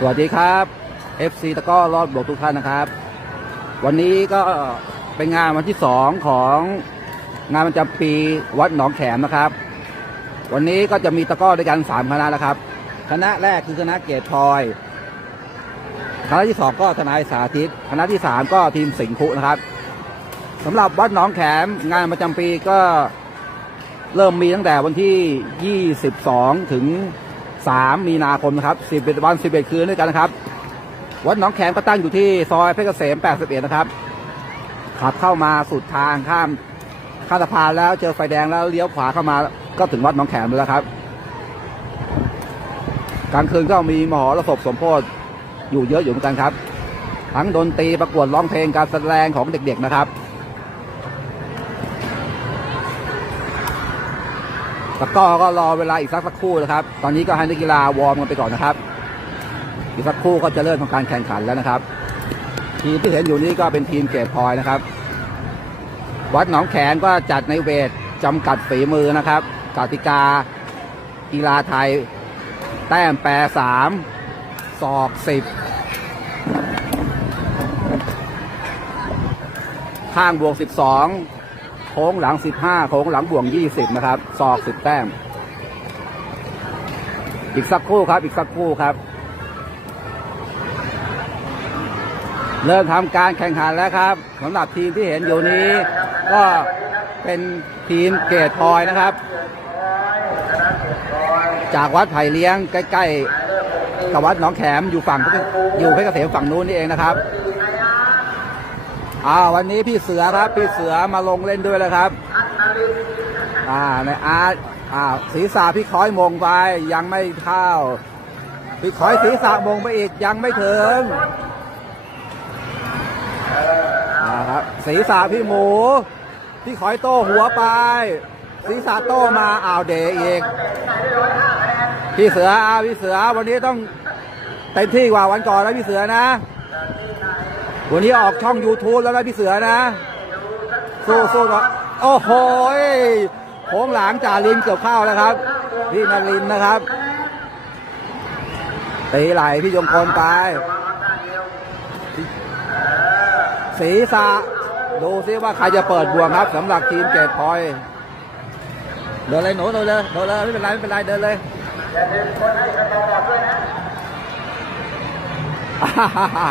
สวัสดีครับ FC ตะก้อรอดบวกทุกท่านนะครับ วันนี้ก็เป็นงานวันที่สองของงานประจำปีวัดหนองแขมนะครับ วันนี้ก็จะมีตะก้อด้วยกันสามคณะนะครับ คณะแรกคือคณะเกตพลอย คณะที่สองก็ทนายสาธิต คณะที่สามก็ทีมสิงคุนะครับสำหรับวัดหนองแขมงานประจำปีก็เริ่มมีตั้งแต่วันที่ 22 ถึง 3 มีนาคมนะครับ11วัน11 คืนด้วยกันนะครับ วัดหนองแขมก็ตั้งอยู่ที่ซอยเพชรเกษม 81 นะครับ ขับเข้ามาสุดทางข้ามข้ามสะพานแล้วเจอไฟแดงแล้วเลี้ยวขวาเข้ามาก็ถึงวัดหนองแขมแล้วครับ กลางคืนก็มีมหรสพสมโพธิอยู่เยอะอยู่เหมือนกันครับ ทั้งดนตรีประกวดร้องเพลงการแสดงของเด็กๆนะครับ ตะก้อก็รอเวลาอีกสักสักครู่นะครับ ตอนนี้ก็ให้นักกีฬาวอร์มกันไปก่อนนะครับ อีกสักครู่ก็จะเริ่มทำการแข่งขันแล้วนะครับ ทีมที่เห็นอยู่นี้ก็เป็นทีมเกตพลอยนะครับ วัดหนองแขมก็จัดในเวทจำกัดฝีมือนะครับกติกา กีฬาไทย แต้มแปรสามศอกสิบข้างบวกสิบสอง ค้งหลังสิบห้าโค้งหลังบวกยี่สิบนะครับศอกสิบแต้ม อีกสักครู่ครับ อีกสักครู่ครับ เริ่มทำการแข่งขันแล้วครับสำหรับทีมที่เห็นอยู่นี้ ก็เป็นทีมเกตพลอยนะครับ จากวัดไผ่เลี้ยงใกล้ๆกับวัดหนองแขมอยู่ฝั่งอยู่เพชรเกษมฝั่งนู้นนี่เองนะครับ อ่าวันนี้พี่เสือครับพี่เสือมาลงเล่นด้วยแล้วครับ อ่าในอาร์ตอ่าศีรษะพี่คอยมงไปยังไม่เข้าพี่คอยศีรษะมงไปอีกยังไม่ถึงนะครับศีรษะพี่หมู พี่ขอยโต้หัวไป ศีรษะโต้มาอ้าวเดอีกพี่เสืออ้าวพี่เสือวันนี้ต้องเต็มที่กว่าวันก่อนแล้วพี่เสือนะ วันนี้ออกช่อง YouTube แล้วนะพี่เสือนะสู้สู้กับโอ้โหโค้งหลังจ่าลินเกือบเข้าแล้วครับ พี่นารินนะครับตีไหลพี่ยงคนไปศีรษะดูซิว่าใครจะเปิดบวงครับสำหรับทีมเกตพอยเดินเลยหนูเดินเลยเดินเลยไม่เป็นไรไม่เป็นไรเดินเลยอ่า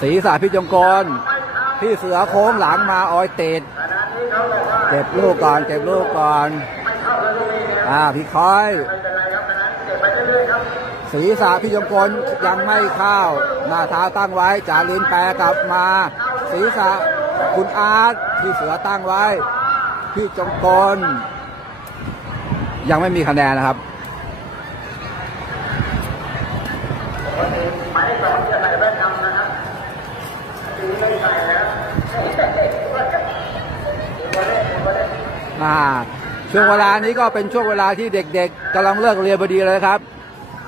พี่จงกร พี่เสือโค้งหลังมาออยเตดเก็บลูกก่อน เก็บลูกก่อน อ่าพี่คอยศีรษะพี่ยงกลยังไม่เข้า หน้าเท้าตั้งไว้จารินแปรกลับมาศีรษะคุณอาร์ตพี่เสือตั้งไว้ พี่จงกลยังไม่มีคะแนนนะครับ อ่าช่วงเวลานี้ก็เป็นช่วงเวลาที่เด็กๆกำลังเลิกเรียนพอดีเลยนะครับ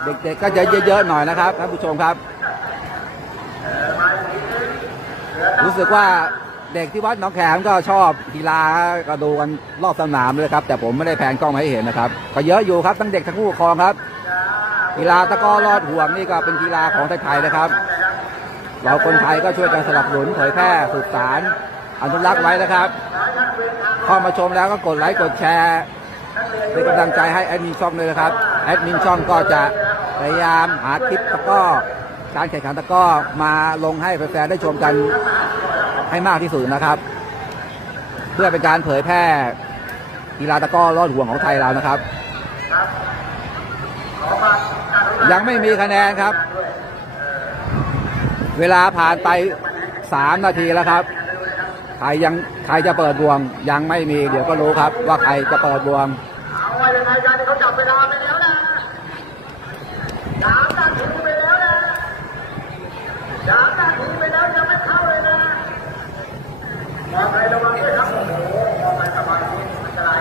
เด็กๆก็จะเยอะๆหน่อยนะครับท่านผู้ชมครับ รู้สึกว่าเด็กที่วัดหนองแขมก็ชอบกีฬาก็ดูกันรอบสนามเลยครับ แต่ผมไม่ได้แพนกล้องให้เห็นนะครับ ก็เยอะอยู่ครับทั้งเด็กทั้งผู้ปกครองครับ กีฬาตะก้อรอดห่วงนี่ก็เป็นกีฬาของไทยๆนะครับ เราคนไทยก็ช่วยกันสนับสนุนเผยแพร่สืบสาร อนุรักษ์ไว้นะครับเข้ามาชมแล้วก็กดไลค์กดแชร์เป็นกำลังใจให้แอดมินช่องเลยนะครับแอดมินช่องก็จะพยายามหาคลิปตะก้อการแข่งขันตะก้อมาลงให้แฟนๆได้ชมกันให้มากที่สุดนะครับ เพื่อเป็นการเผยแพร่กีฬาตะก้อรอดห่วงของไทยเรานะครับ ยังไม่มีคะแนนครับ เวลาผ่านไปสามนาทีแล้วครับ ครยังใครจะเปิดบวงยังไม่มี เดี๋ยวก็รู้ครับ ว่าใครจะเปิดบวงว่ายังไงกันเขาจับเวลาไปแล้วนะสามนาทีไปแล้วนะสามนาทีไปแล้วยังไม่เข้าเลยนะมองไประวังด้วยครับโอ้โหมองไปสบายอันตราย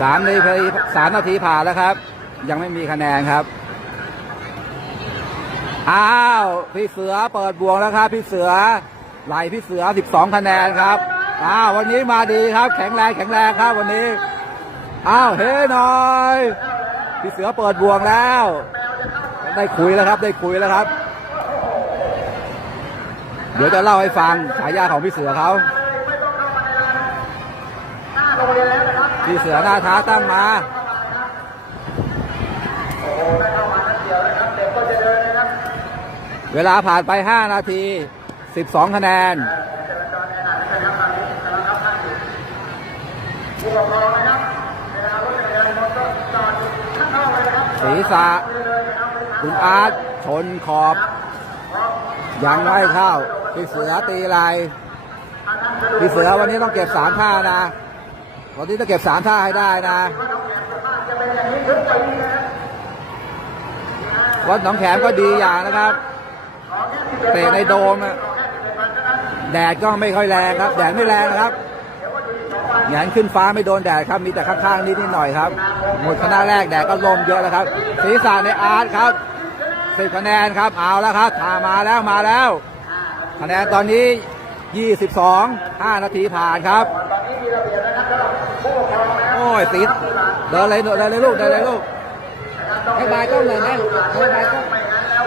สามนาทีสามนาทีผ่านแล้วครับ ยังไม่มีคะแนนครับ อ้าว พี่เสือเปิดบวงแล้วครับ พี่เสือไหลพี่เสือ 12 คะแนนครับ อ้าววันนี้มาดีครับ แข็งแรงแข็งแรงครับวันนี้ อ้าวเฮ้หน่อย พี่เสือเปิดบวงแล้ว ได้คุยแล้วครับ ได้คุยแล้วครับ เดี๋ยวจะเล่าให้ฟังฉายาของพี่เสือเขาพี่เสือหน้าท้าตั้งมา โอ้โหไม่เข้ามานัดเดียวนะครับเด็กก็จะเดินนะครับ เวลาผ่านไป 5 นาที 12 คะแนนจราจรแออัดนะครับตองคะครับเวลารถจักรยานนต์ก็จอดอยู่ข้างนอกเลยนะครับศีรษะคุณอาร์ตชนขอบ ยังไม่เข้าพี่เสือตีไหลพี่เสือวันนี้ต้องเก็บสามท่านะวันนี้ต้องเก็บสามท่าให้ได้นะวัดหนองแขมก็ดีอย่างนะครับ เตะในโดมอะแดดก็ไม่ค่อยแรงครับ แดดไม่แรงนะครับหงนขึ้นฟ้าไม่โดนแดดครับ มีแต่ข้างๆนิดนิดหน่อยครับ หมดคณะแรกแดดก็ลมเยอะแล้วครับศีรษะในอาร์ตครับสิบคะแนนครับ เอาแล้วครับามาแล้วมาแล้ว คะแนนตอนนี้ 22 5 นาทีผ่านครับตอนนี้มีระเบียบนะครับสำหรับผู้ปกครองนครับโอ้ยติดเดินเลยเดินเลยลูกเดินเลยลูกให้บายกล้องหน่อยนะให้บายกล้องไม่งั้นแล้ว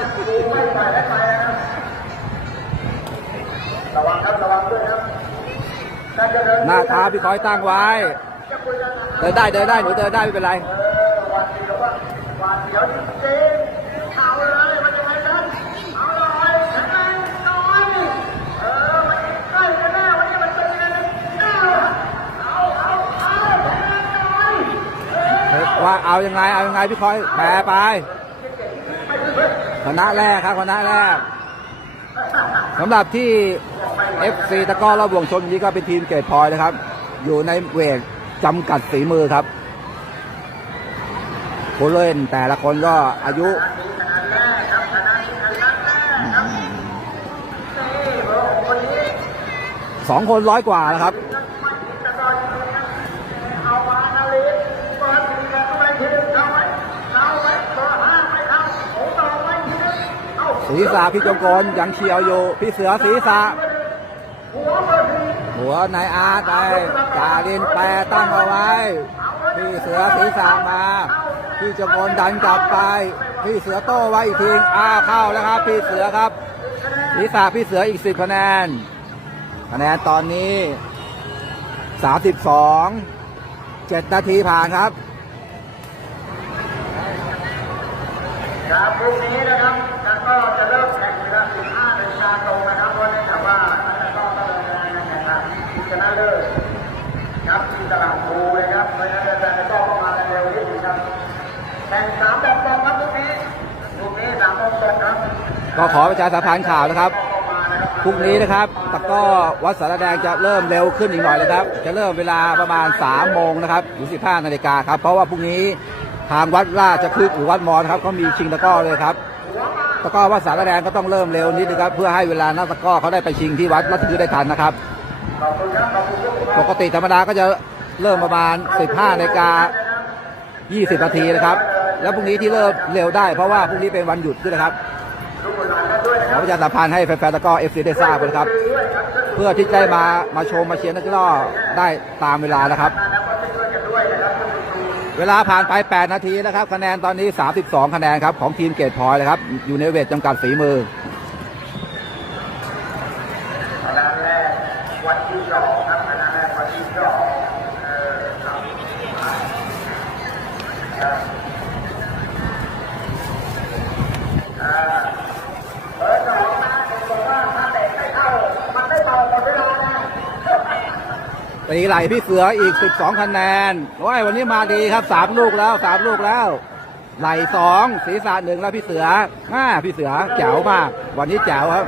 รูไม่ปล่อยให้ไปนะครับระวังครับระวังด้วยครับน่าจะเดินหน้าเท้าพี่คอยตั้งไว้จะคุยกันนะเดินได้เดินได้หนูเดินได้ไม่เป็นไรเออวันเดียวว่าวันเดียวจริงๆเอาเลยมันจะไงกันเอาหน่อยแข็งแรงหน่อยเออมันใกล้กันแน่วันนี้มันเป็นยังไงแน่เอาเอาเอาแข็งแรงหน่อยเออว่าเอายังไงเอายังไงพี่คอยแปรไปคณะแรกครับคณะแรกสำหรับที่ FC ตะก้อรอบวงชนนี้ก็เป็นทีมเกตพลอยนะครับ อยู่ในเวทจำกัดฝีมือครับผู้เล่นแต่ละคนก็อายุสองคนร้อยกว่าแล้วครับเอามานาลีเปิดทีกันเข้าไปทีนึงเอาไว้เอาไว้เบอร์ห้าไม่เข้าโอ้ต่อไว้ทีนึงเอาศีรษะพี่จงกรยังเชียวอยู่ พี่เสือศีรษะหัวเบอร์สี่ หัวนายอาร์ตไปจ่ารินแปรตั้งเอาไว้ พี่เสือศีรษะมา พี่จงกรดันกลับไป พี่เสือโต้ไว้อีกทีอ้าเข้าแล้วครับ พี่เสือครับศีรษะพี่เสืออีกสิบคะแนน คะแนนตอนนี้สามสิบสองเจ็ดนาทีผ่านครับครับพรุ่งนี้นะครับแล้วก็จะเริ่มแข่งเวลา15นาฬิกาตรงนะครับ แข่งสามโมงตรงครับพรุ่งนี้พรุ่งนี้สามโมงตรงครับก็ขอประชาสัมพันธ์ข่าวนะครับพรุ่งนี้นะครับตะก้อวัดสารแดงจะเริ่มเร็วขึ้นอีกหน่อยนะครับ จะเริ่มเวลาประมาณ3โมงนะครับหรือ15นาฬิกาครับ เพราะว่าพรุ่งนี้ทางวัดราชพฤกษ์หรือวัดมอญครับเขามีชิงตะก้อเลยครับตะก้อวัดสารแดงก็ต้องเริ่มเร็วนิดนึงครับ เพื่อให้เวลานักตะก้อเขาได้ไปชิงที่วัดราชพฤกษ์ได้ทันนะครับ ปกติธรรมดาก็จะเริ่มประมาณ 15นาฬิกา20นาทีนะครับ แล้วพรุ่งนี้ที่เริ่มเร็วได้เพราะว่าพรุ่งนี้เป็นวันหยุดด้วยนะครับทุกคนหลานกันด้วยนะขอประชาสัมพันธ์ให้แฟนๆตะกร้อเอฟซีได้ทราบนะครับ เพื่อที่จะมามาชมมาเชียร์นักกีฬาได้ตามเวลานะครับ เวลาผ่านไป 8 นาทีนะครับ คะแนนตอนนี้ 32 คะแนนครับของทีมเกตพอยเลยครับ อยู่ในเวทจำกัดฝีมือ คณะแรกวันที่สองครับคณะแรกวันที่สองเออครับครับอ่าเบอร์สองนะผมบอกว่าถ้าเตะไม่เข้า มันไม่ต่อหมดเวลานะ ตีไหลพี่เสืออีก 12 คะแนนโอ้ยวันนี้มาดีครับ 3 ลูกแล้ว 3 ลูกแล้ว ไหลสองศีรษะหนึ่งแล้วพี่เสือห้าพี่เสือแจ๋วมาก วันนี้แจ๋วครับ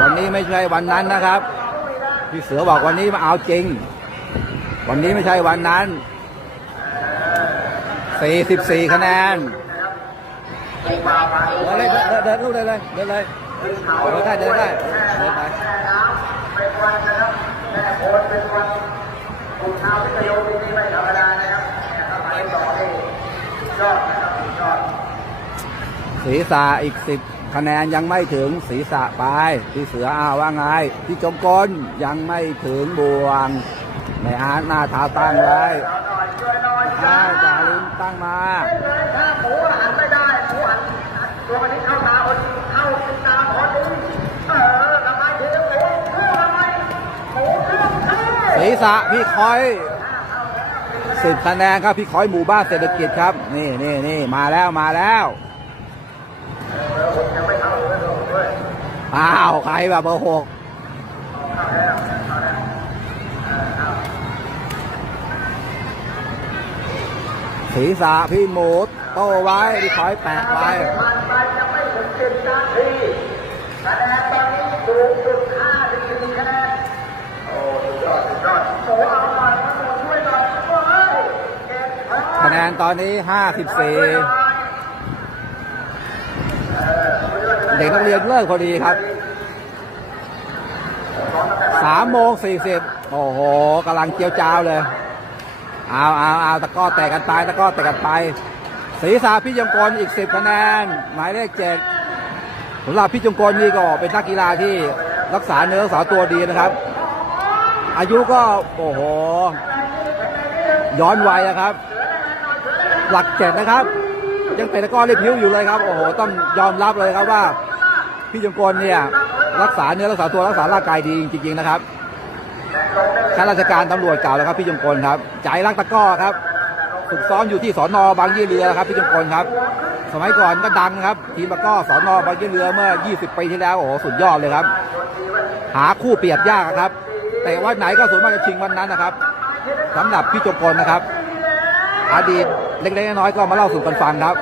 วันนี้ไม่ใช่วันนั้นนะครับ พี่เสือบอกวันนี้มาเอาจริง วันนี้ไม่ใช่วันนั้น 44 คะแนนเดินเลยเดินเดินลูกเดินเลยเดินเลยเดินได้เดินได้เดินไป ม่น้ำเป็นวันนะครับแม่โคนเป็นวันคุณชาวพิทยุนี้ไม่ธรรมดานะครับแม่สมัยต่อนี่ยอดนะครับยอดศีรษะอีก10คะแนนยังไม่ถึงศีรษะไปพี่เสืออ้าวว่าไงพี่จงกลยังไม่ถึงบวงไม่อาร์ตหน้าเท้าตั้งไว้เอาหน่อยช่วยหน่อยอ้าวจารินตั้งมา เล่นเลยถ้าหมูหันไม่ได้หมูหันตัวมันนี้เข้าตาคนเข้าติดตาพอดีเออทำไมถึงหมูคู่ทำไมหมูคู่คู่ ศีร ษะพี่คอยสิบคะแนนครับพี่คอยหมู่บ้านเศรษฐกิจครับ นี่นี่นี่มาแล้วมาแล้วอ้าวใครแบบเบอร์หกศีรษะพี่หมูโตไว้พี่คอยแปะไว้ คะแนนตอนนี้ 54 เด็กนักเรียนเลิกพอดีครับ3โมง40 โอ้โหกำลังเจียวจ้าวเลย เอาเอาเอาตะก้อแตกกันไป ตะก้อแตกกันไปศีรษะพี่จงกลอีก 10 คะแนน หมายเลขเจ็ดสำหรับพี่จงกลนี่ก็เป็นนักกีฬาที่รักษาเนื้อรักษาตัวดีนะครับ อายุก็โอ้โห ย้อนวัยนะครับ หลักเจ็ดนะครับ ยังเตะตะก้อนเรียบพิ้วอยู่เลยครับโอ้โหต้องยอมรับเลยครับว่า พี่จงกลเนี่ยรักษาเนื้อรักษาตัวรักษาร่างกายดีจริงๆนะครับข้าราชการตำรวจเก่าแล้วครับ พี่จงกลครับใจรักตะก้อครับฝึกซ้อมอยู่ที่สอนอบางยี่เรือครับพี่จงกลครับ สมัยก่อนก็ดังครับ ทีมตะก้อสอนอบางยี่เรือเมื่อ 20 ปีที่แล้วโอ้โหสุดยอดเลยครับ หาคู่เปรียบยากครับ ต่วันไหนก็ส่วนมากจะชิงวันนั้นนะครับสำหรับพี่จงกลนะครับ อดีตเล็กๆน้อยๆก็มาเล่าสู่กันฟังครับ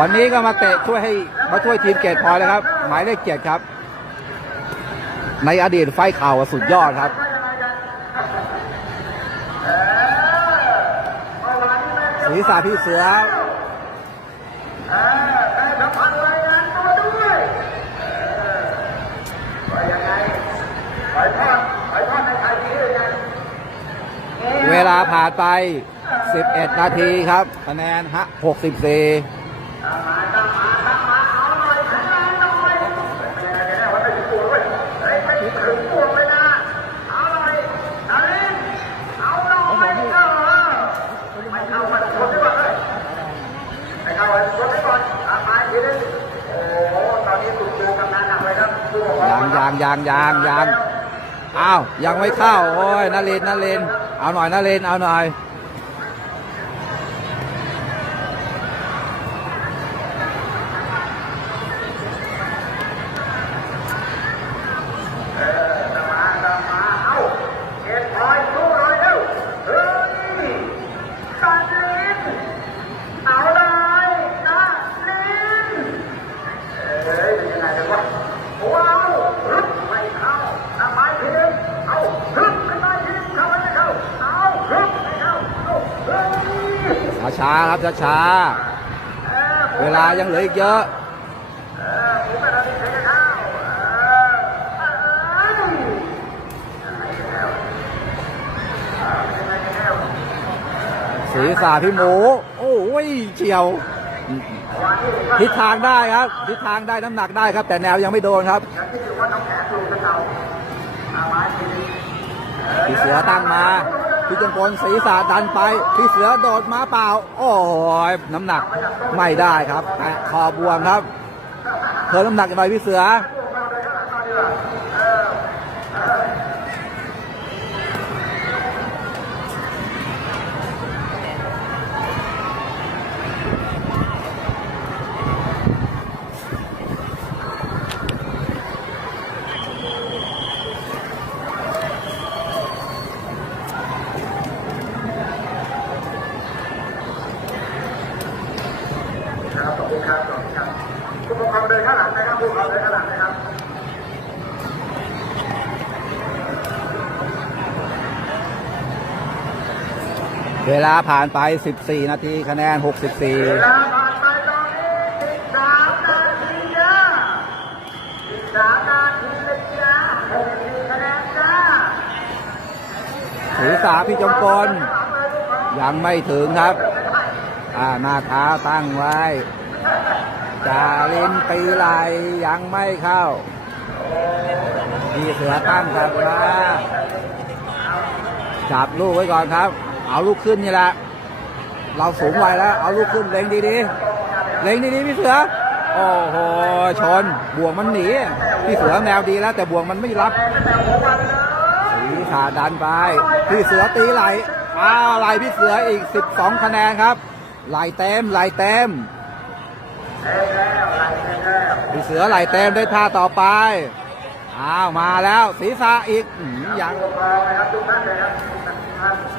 วันนี้ก็มาเตะช่วยให้มาช่วยทีมเกตพลอยเลยครับ หมายเลขเจ็ดครับ ในอดีตไฟข่าวสุดยอดครับศีรษะพี่เสือ เวลาผ่านไป 11 นาทีครับคะแนนฮะ 64ตามมาตามมาตามมาเอาหน่อยคะแนนหน่อยเป็นยังไงกันแน่ว่าไม่ถึงตัวเว้ยเฮ้ยไม่ถึงตัวเลยนะเอาหน่อยนารินเอาหน่อยเข้าเออไม่เข้ามาชนได้ก่อนเลยไม่เข้ามาชนได้ก่อนตามมาอีกทีนึงโอ้โหตอนนี้ถูกดูกำนันหนักเลยครับผู้ปกครยางยาง อ้าวยังไม่เข้าโอ้ยนาเลนนาเลนเอาหน่อยนาเลนเอาหน่อย ตามมาตามมาเอ้าเก็บพลอยสู้หน่อยเร็วเฮ้ยตัดลิ้นเอาเลยตัดลิ้น เฮ้ยเป็นยังไงกันวะว้าวรึบไม่เข้าทำไมทีนึงเอารึบขึ้นมาทีนึงเข้าไม่เข้า เอารึบไม่เข้า เอาเฮ้ย ช้าๆครับช้าเออๆเวลายังเหลืออีกเยอะศีรษะพี่หมู โอ้ยเฉียว ทิศทางได้ครับ ทิศทางได้น้ำหนักได้ครับ แต่แนวยังไม่โดนครับพี่เสือตั้งมา พี่จงกลศีรษะดันไปพี่เสือโดดมาเปล่า โอ้ยน้ำหนักไม่ได้ครับคอบวมครับเพิ่มน้ำหนักหน่อยพี่เสือ ครับขอบคุณครับขอบคุณครับผู้ปกครองเดินข้างหลังนะครับผู้ปกครองเดินข้างหลังนะครับ เวลาผ่านไป 14 นาที คะแนน 64ลาผ่านไปตอสาพี่จงกลยังไม่ถึงครับ อ่าหน้าท้าตั้งไว้ จาลินปีไหลยังไม่เข้าพี่เสือตั้งครับว่าจับลูกไว้ก่อนครับ เอาลูกขึ้นนี่แหละ เราสูงไวแล้ว เอาลูกขึ้นเล็งดีๆ เล็งดีๆพี่เสือ โอ้โห ชน บ่วงมันหนี พี่เสือแนวดีแล้ว แต่บ่วงมันไม่รับสีขาดันไป พี่เสือตีไหล อ้าวไหลพี่เสืออีก 12 คะแนนครับ ไหลเต็ม ไหลเต็ม พี่เสือไหลเต็มได้ท่าต่อไปอ้าวมาแล้วศีรษะอีกอยังครอง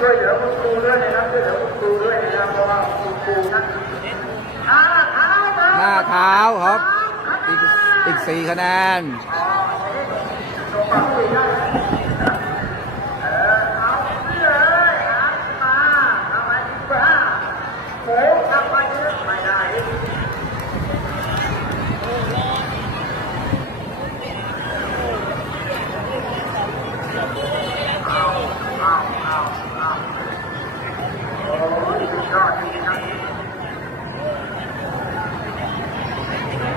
ช่วยเหลือคุณครูด้วยนะครับช่วยเหลือคุณครูด้วยนะครับเพราะว่าคุณครูนั้นหน้าเท้ามาหน้าเท้าครับ อีกอีกสี่คะแนน ลงมาคุยได้เออเอาเลยอัดมาทำไมถึงว่าโค้งทำไมถึงไม่ได้ เอาเอาเอาเอาโอ้ยสุดยอดจริงๆครับ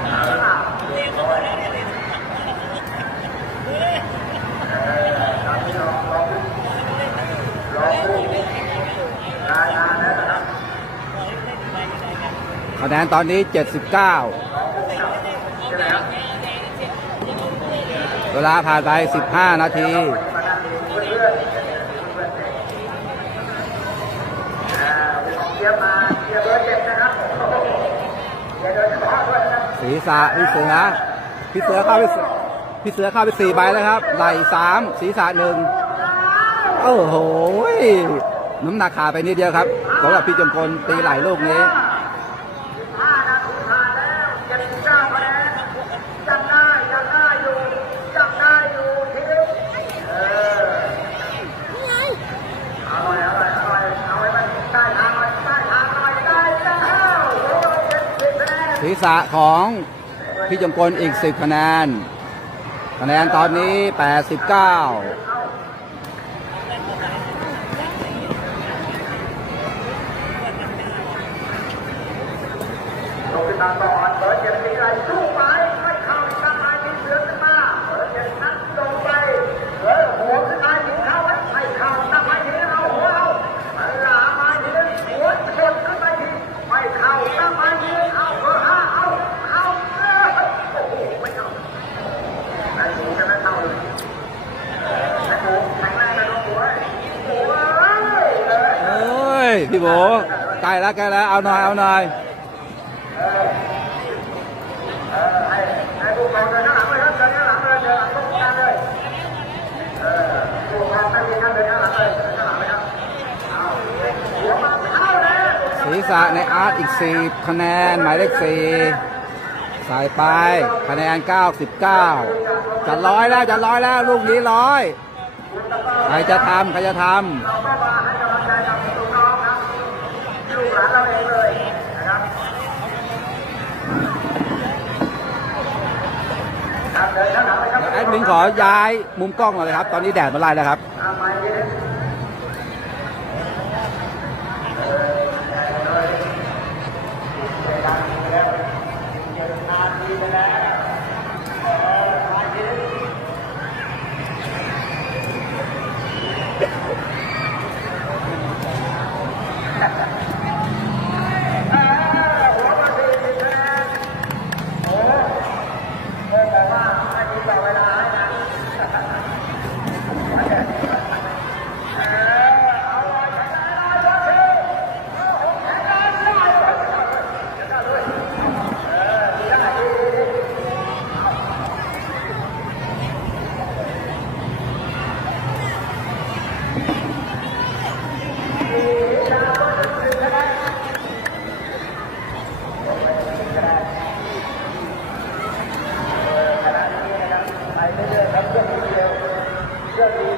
เอาล่ะเออตอนนี้ลองลองลองดูรายงานแล้วนะครับ คะแนน ตอนนี้ 79 เวลาผ่านไป 15 นาทีมานั่งดูเพื่เพื่อนๆอ่าเชียร์มาเชียร์เบอร์เจ็ดนะครับโอ้โหเชียร์โดยเฉพาะด้วยนะครับศีรษะพี่เสือพี่เสือเข้าไปพี่เสือเข้าไปสี่ใบแล้วครับไหล่สามศีรษะหนึ่งโอ้โหน้ำหนักขาไปนิดเดียวครับสำหรับพี่จงกลตีไหล่ลูกนี้ ห้านาทีผ่านแล้วเจ็ดสิบเก้าคะแนนจำได้จำได้อยู่จำได้อยู่ทีนี้เออเอาหน่อยเอาหน่อยเอาหน่อยเอาไว้มันได้ทางหน่อยได้ทางหน่อยได้แล้วโอ้ยเจ็ดสิบคะแนน ศีรษะของพี่จงกลอีก 10 คะแนน คะแนนตอนนี้ 89ดสิบเก้าก่อนเบอร์เจ็ดมีอะไรสู้ไหมไม่เข้าอีกทางไหนมีเสือขึ้นมาเบอร์เจ็ดนัดลงไปเออหัวขึ้นมายิงเข้าไว้ไม่เข้าตั้งไว้ทีเอาหัวเอามันหลามาทีนึงหัวชนขึ้นไปทีไม่เข้าตั้งไว้ทีเอาเบอร์ห้าเอาเอาเออโอ้โหไม่เข้าไอ้หมูจะไม่เข้าเลยไอ้หมูแข็งแรงนะน้องหัวโอ้ยเลย เอ้ย พี่โบใกล้แล้วใกล้แล้วเอาหน่อยเอาหน่อยเออให้ให้ผู้ปกครอารับเดินหน้าหลังเลยเดินหลังตออผู้ปกครองไม่มีครับเดินหน้ายเดินหน้าหลังเลยครับเอาหัวมาเข้าแล้วศีรษะในอาร์ตอีก 4 คะแนน หมายเลข4ใส่ไปคะแนน 99 จะร้อยแล้วจะร้อยแล้ว ลูกนี้ร้อย ใครจะทำใครจะทำลังใจกับลูกน้องครับ ร้านเราเองเลยนะครับครับเดินหน้าหลังเลยครับำแอดมินขอย้ายมุมกล้องหน่อยเลยครับ ตอนนี้แดดมันไล่แล้วครับตามไปเย็